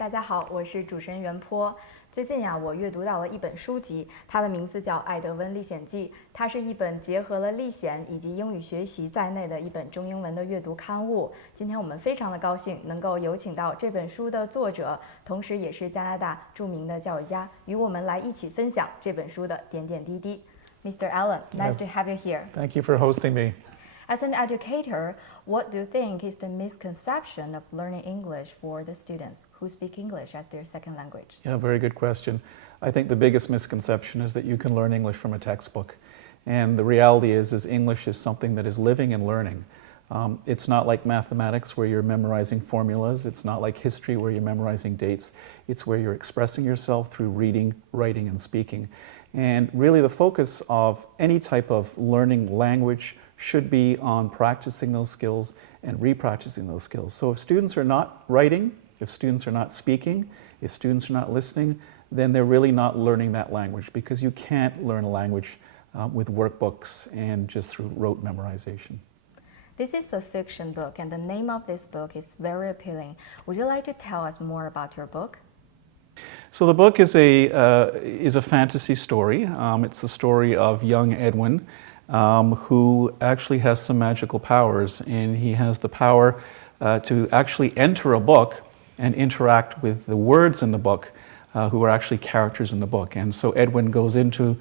大家好，我是主持人袁坡。最近呀，我阅读到了一本书籍，它的名字叫《艾德温历险记》，它是一本结合了历险以及英语学习在内的一本中英文的阅读刊物。今天我们非常的高兴能够有请到这本书的作者，同时也是加拿大著名的教育家，与我们来一起分享这本书的点点滴滴。Mr. Allan, nice to have you here. Thank you for hosting me. As an educator, what do you think is the misconception of learning English for the students who speak English as their second language? Yeah, very good question. I think the biggest misconception is that you can learn English from a textbook. And the reality is English is something that is living and learning. It's not like mathematics where you're memorizing formulas. It's not like history where you're memorizing dates. It's where you're expressing yourself through reading, writing, and speaking. And really the focus of any type of learning language should be on practicing those skills and repracticing those skills. So if students are not writing, if students are not speaking, if students are not listening, then they're really not learning that language, because you can't learn a language with workbooks and just through rote memorization. This is a fiction book, and the name of this book is very appealing. Would you like to tell us more about your book? So the book is a fantasy story. It's the story of young Edwin, who actually has some magical powers, and he has the power to actually enter a book and interact with the words in the book, who are actually characters in the book. And so Edwin goes into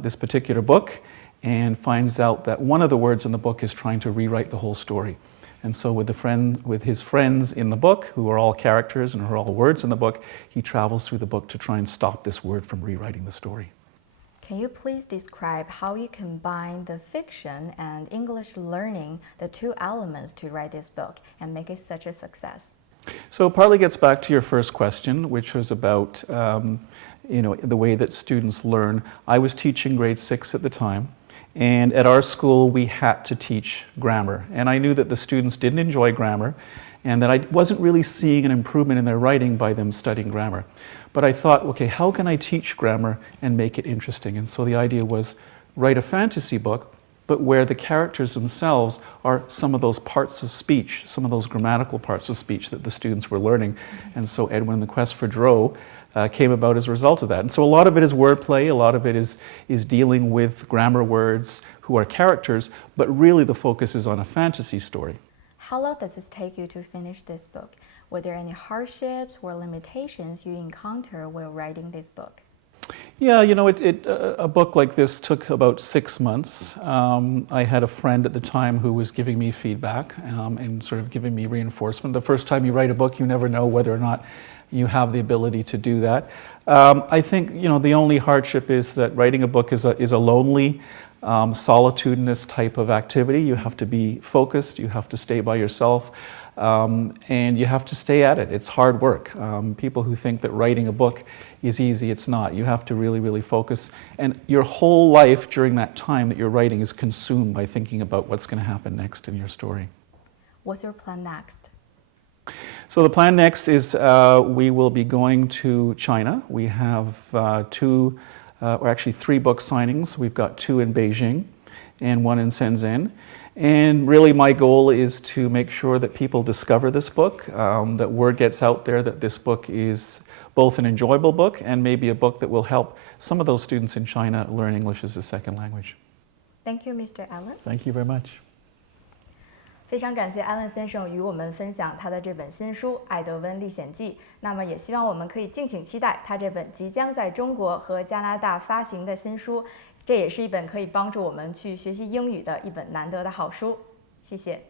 this particular book and finds out that one of the words in the book is trying to rewrite the whole story. And so with his friends in the book, who are all characters and who are all words in the book, he travels through the book to try and stop this word from rewriting the story. Can you please describe how you combine the fiction and English learning, the two elements, to write this book and make it such a success? So it partly gets back to your first question, which was about the way that students learn. I was teaching grade 6 at the time, and at our school we had to teach grammar. And I knew that the students didn't enjoy grammar, and that I wasn't really seeing an improvement in their writing by them studying grammar. But I thought, okay, how can I teach grammar and make it interesting? And so the idea was write a fantasy book, but where the characters themselves are some of those parts of speech, some of those grammatical parts of speech that the students were learning. And so Edwin and the Quest for Dro came about as a result of that. And so a lot of it is wordplay, a lot of it is dealing with grammar words who are characters, but really the focus is on a fantasy story. How long does it take you to finish this book? Were there any hardships or limitations you encounter while writing this book? Yeah, a book like this took about 6 months. I had a friend at the time who was giving me feedback and sort of giving me reinforcement. The first time you write a book, you never know whether or not you have the ability to do that. I think, the only hardship is that writing a book is a lonely, solitudinous type of activity. You have to be focused, you have to stay by yourself, and you have to stay at it. It's hard work. People who think that writing a book is easy, it's not. You have to really, really focus. And your whole life during that time that you're writing is consumed by thinking about what's going to happen next in your story. What's your plan next? So the plan next is we will be going to China. We have three book signings. We've got 2 in Beijing and 1 in Shenzhen. And really my goal is to make sure that people discover this book, that word gets out there that this book is both an enjoyable book and maybe a book that will help some of those students in China learn English as a second language. Thank you, Mr. Allan. Thank you very much. 非常感谢 Allan 先生与我们分享他的这本新书《艾德温历险记》。那么也希望我们可以敬请期待他这本即将在中国和加拿大发行的新书。这也是一本可以帮助我们去学习英语的一本难得的好书。谢谢。